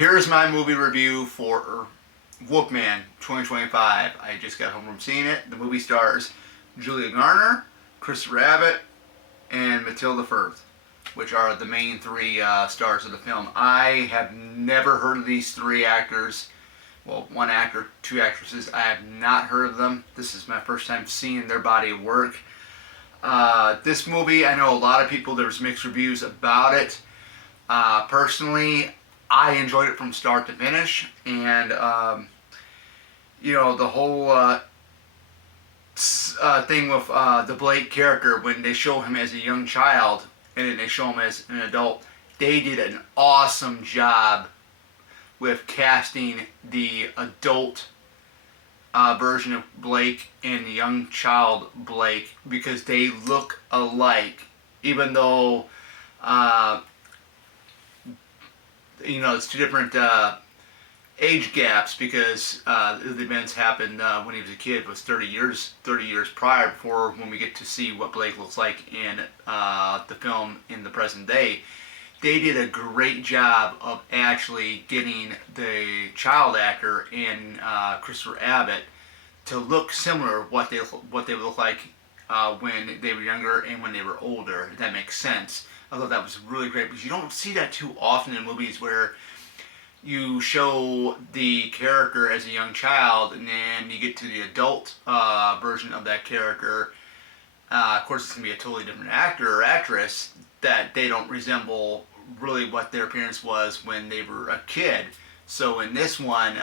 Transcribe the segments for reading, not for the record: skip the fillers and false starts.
Here's my movie review for WolfMan 2025. I just got home from seeing it. The movie stars Julia Garner, Christopher Abbott, and Matilda Firth, which are the main three stars of the film. I have never heard of these three actors. Well, one actor, two actresses. I have not heard of them. This is my first time seeing their body of work. This movie, I know a lot of people, there's mixed reviews about it. Personally, I enjoyed it from start to finish, and the whole thing with the Blake character, when they show him as a young child and then they show him as an adult, they did an awesome job with casting the adult version of Blake and the young child Blake, because they look alike, even though it's two different age gaps, because the events happened when he was a kid. It was 30 years prior, before when we get to see what Blake looks like in the film in the present day. They did a great job of actually getting the child actor and Christopher Abbott to look similar what they would look like when they were younger and when they were older. If that makes sense. I thought that was really great, because you don't see that too often in movies, where you show the character as a young child and then you get to the adult version of that character. Of course, it's going to be a totally different actor or actress, that they don't resemble really what their appearance was when they were a kid. So in this one,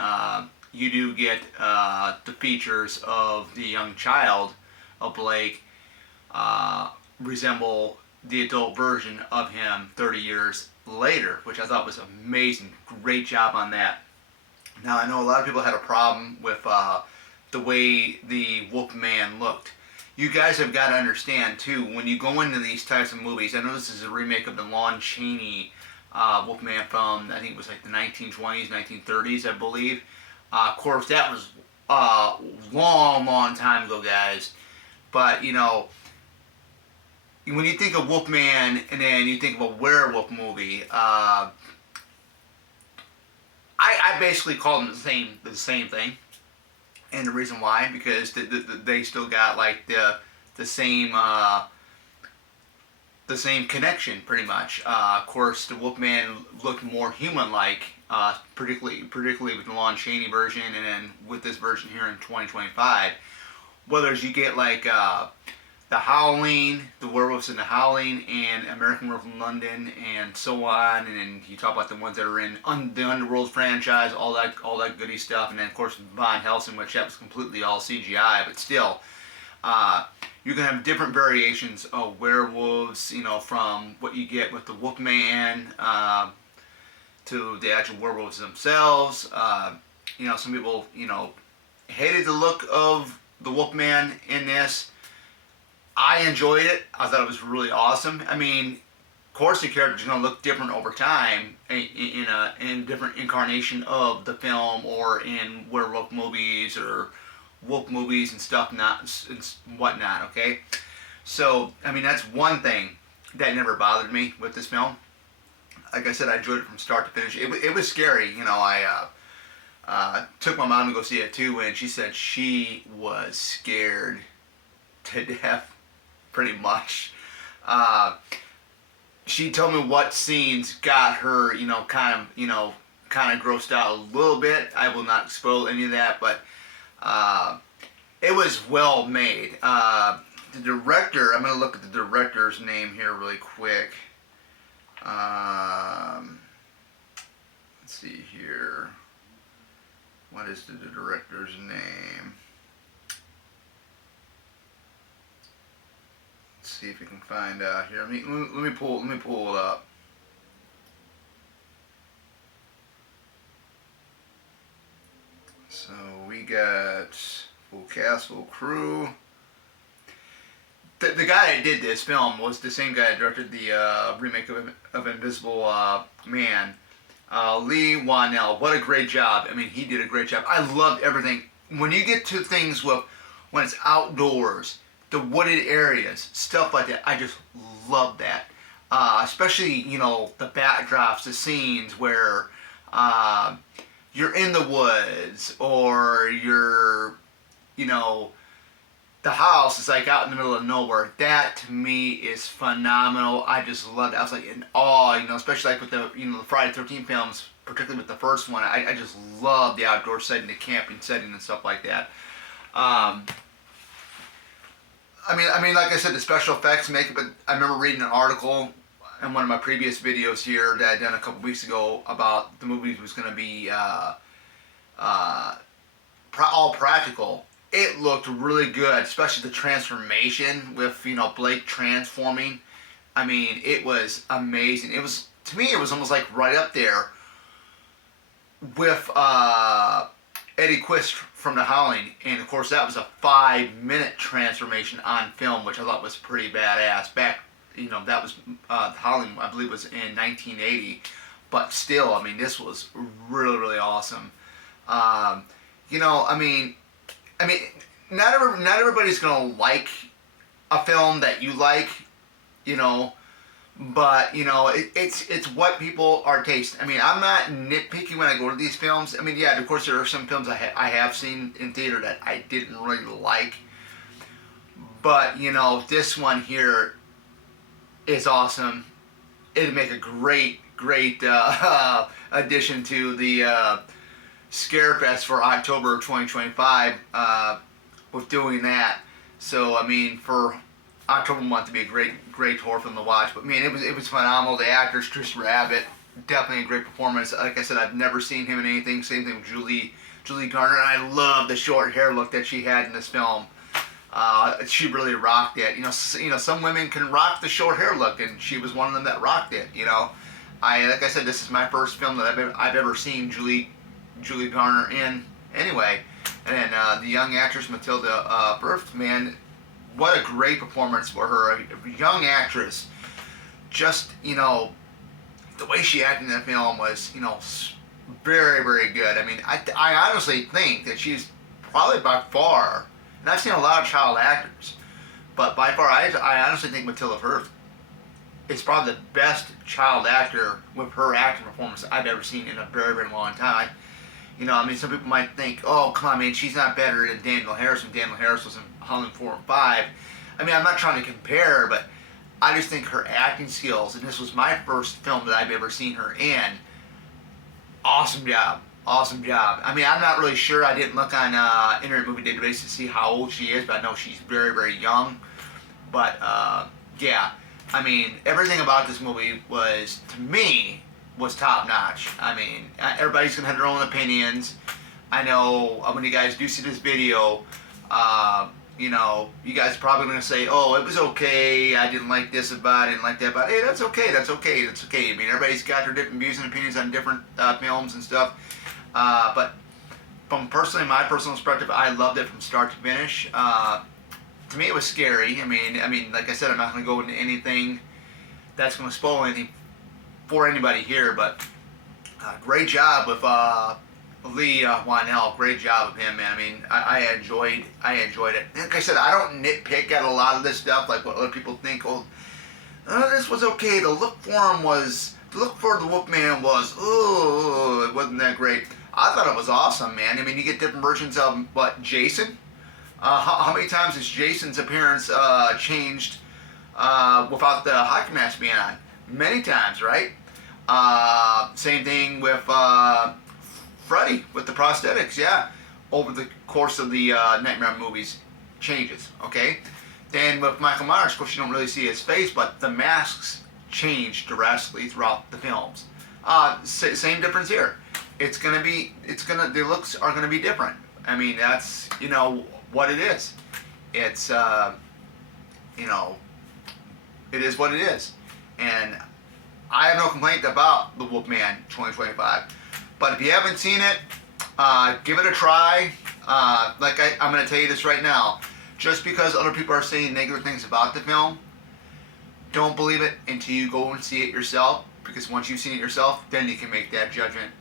you do get the features of the young child of Blake resemble the adult version of him 30 years later, which I thought was amazing. Great job on that. Now, I know a lot of people had a problem with the way the Wolfman looked. You guys have got to understand, too, when you go into these types of movies, I know this is a remake of the Lon Chaney Wolfman from, I think it was like the 1920s, 1930s, I believe. Of course, that was a long time ago, guys. But, when you think of Wolfman and then you think of a werewolf movie, I basically call them the same thing. And the reason why, because they still got like the same connection, pretty much. Of course, the Wolfman looked more human-like, particularly with the Lon Chaney version, and then with this version here in 2025. Whereas you get like The Howling, the werewolves in The Howling, and American Werewolf in London, and so on. And then you talk about the ones that are in the Underworld franchise, all that goody stuff. And then, of course, Van Helsing, which that was completely all CGI, but still, you can have different variations of werewolves, from what you get with the Wolfman to the actual werewolves themselves. Some people, hated the look of the Wolfman in this. I enjoyed it. I thought it was really awesome. I mean, of course, the character's going to look different over time in a different incarnation of the film, or in werewolf movies or wolf movies and stuff, and whatnot. Okay, so I mean, that's one thing that never bothered me with this film. Like I said, I enjoyed it from start to finish. It was scary. I took my mom to go see it too, and she said she was scared to death. Pretty much. She told me what scenes got her, kind of grossed out a little bit. I will not spoil any of that, but it was well made. The director, I'm going to look at the director's name here really quick. Let's see here. What is the director's name? See if we can find out here. Let me pull it up. So we got full cast, full crew. The guy that did this film was the same guy that directed the remake of Invisible Man, Lee Wanell. What a great job! I mean, he did a great job. I loved everything. When you get to things when it's outdoors, the wooded areas, stuff like that, I just love that. Especially, the backdrops, the scenes where you're in the woods, or you know, the house is like out in the middle of nowhere. That to me is phenomenal. I just loved it. I was like in awe, especially like with the Friday 13 films, particularly with the first one. I just love the outdoor setting, the camping setting, and stuff like that. Um, like I said, the special effects make it. But I remember reading an article in one of my previous videos here that I done a couple weeks ago about the movie was going to be all practical. It looked really good, especially the transformation with Blake transforming. I mean, it was amazing. It was, to me, it was almost like right up there with Eddie Quist from The Howling, and of course that was a 5-minute transformation on film, which I thought was pretty badass. Back, that was The Howling, I believe, was in 1980, but still, I mean, this was really, really awesome. Um, I mean, not everybody's gonna like a film that you like, you know, but it's what people are tasting. I mean, I'm not nitpicky when I go to these films. I mean, yeah, of course there are some films I have seen in theater that I didn't really like, but this one here is awesome. It'd make a great addition to the Scarefest for October of 2025 with doing that. So I mean, for October month to be a great horror film to watch. But man, it was phenomenal. The actors, Christopher Abbott, definitely a great performance. Like I said, I've never seen him in anything. Same thing with Julie Garner. And I love the short hair look that she had in this film. She really rocked it. Some women can rock the short hair look, and she was one of them that rocked it. Like I said, this is my first film that I've ever seen Julie Garner in. Anyway, and then the young actress Matilda Firth, man, what a great performance for her. A young actress. Just the way she acted in that film was very, very good. I mean, I honestly think that she's probably by far, and I've seen a lot of child actors, but by far I honestly think Matilda Firth is probably the best child actor with her acting performance I've ever seen in a very, very long time. Some people might think, oh, come on, man, she's not better than Danielle Harris when Danielle Harris was in Howling 4 and 5. I mean, I'm not trying to compare, but I just think her acting skills, and this was my first film that I've ever seen her in, awesome job. Awesome job. I mean, I'm not really sure. I didn't look on Internet Movie Database to see how old she is, but I know she's very, very young. But, yeah. I mean, everything about this movie was, to me, was top notch. I mean, everybody's gonna have their own opinions. I know when you guys do see this video, you guys are probably gonna say, "Oh, it was okay. I didn't like this about it, I didn't like that about it." Hey, that's okay. That's okay. That's okay. I mean, everybody's got their different views and opinions on different films and stuff. But from my personal perspective, I loved it from start to finish. To me, it was scary. I mean, like I said, I'm not gonna go into anything that's gonna spoil anything for anybody here, but great job with Lee Whannell. Great job of him, man. I mean, I enjoyed it. Like I said, I don't nitpick at a lot of this stuff, like what other people think. Oh, this was okay. The look for the Wolfman was, it wasn't that great. I thought it was awesome, man. I mean, you get different versions of Jason. How many times has Jason's appearance changed without the hockey mask being on? Many times, right? Same thing with Freddy with the prosthetics, yeah. Over the course of the Nightmare movies, changes, okay? Then with Michael Myers, of course, you don't really see his face, but the masks change drastically throughout the films. Same difference here. The looks are gonna be different. I mean, that's, what it is. It's, it is what it is. And I have no complaint about the Wolfman 2025. But if you haven't seen it, give it a try. I'm going to tell you this right now. Just because other people are saying negative things about the film, don't believe it until you go and see it yourself. Because once you've seen it yourself, then you can make that judgment.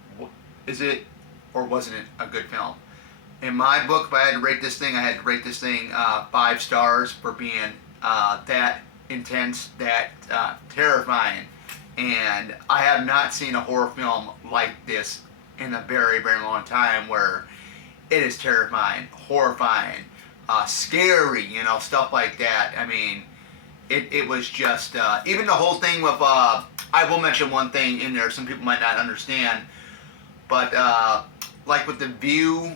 Is it or wasn't it a good film? In my book, if I had to rate this thing, I had to rate this thing 5 stars for being that intense, that terrifying, And I have not seen a horror film like this in a very, very long time, where it is terrifying, horrifying, scary, you know, stuff like that. I mean, it was just, even the whole thing with, I will mention one thing in there some people might not understand, but like with the view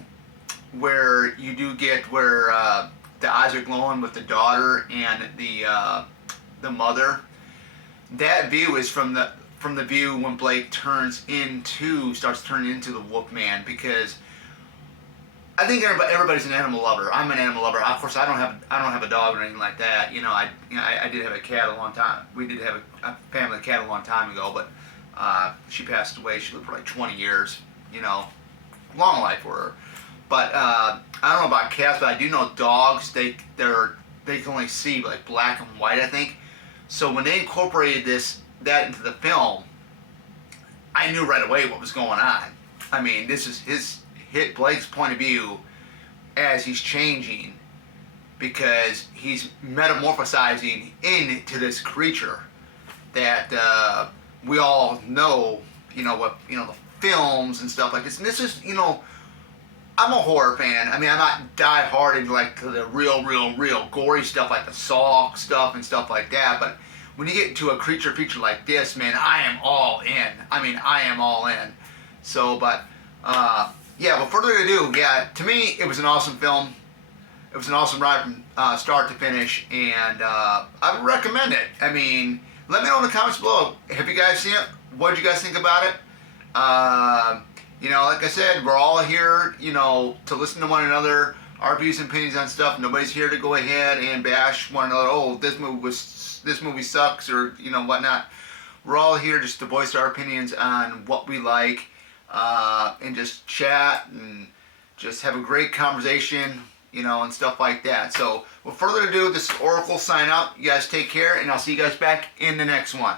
where you do get where the eyes are glowing with the daughter and the mother, that view is from the view when Blake starts turning into the Wolfman, because I think everybody's an animal lover. I'm an animal lover. Of course, I don't have a dog or anything like that. You know, I did have a cat a long time. We did have a family cat a long time ago, but she passed away. She lived for like 20 years. You know, long life for her. But I don't know about cats, but I do know dogs. They can only see like black and white, I think. So when they incorporated that into the film, I knew right away what was going on. I mean, this is hit Blake's point of view as he's changing, because he's metamorphosizing into this creature that we all know, you know, what, you know, the films and stuff like this. And this is, you know, I'm a horror fan. I mean, I'm not die hard into like the real gory stuff like the Saw stuff and stuff like that, but when you get into a creature feature like this, man, I am all in. I mean, I am all in. So, but yeah, without further ado, yeah, to me, it was an awesome film. It was an awesome ride from start to finish, and I would recommend it. I mean, let me know in the comments below. Have you guys seen it? What did you guys think about it? You know, like I said, we're all here, you know, to listen to one another, our views and opinions on stuff. Nobody's here to go ahead and bash one another. Oh, this movie sucks, or, you know, whatnot. We're all here just to voice our opinions on what we like, and just chat and just have a great conversation, you know, and stuff like that. So, without further ado, this is Oracle sign out. You guys take care, and I'll see you guys back in the next one.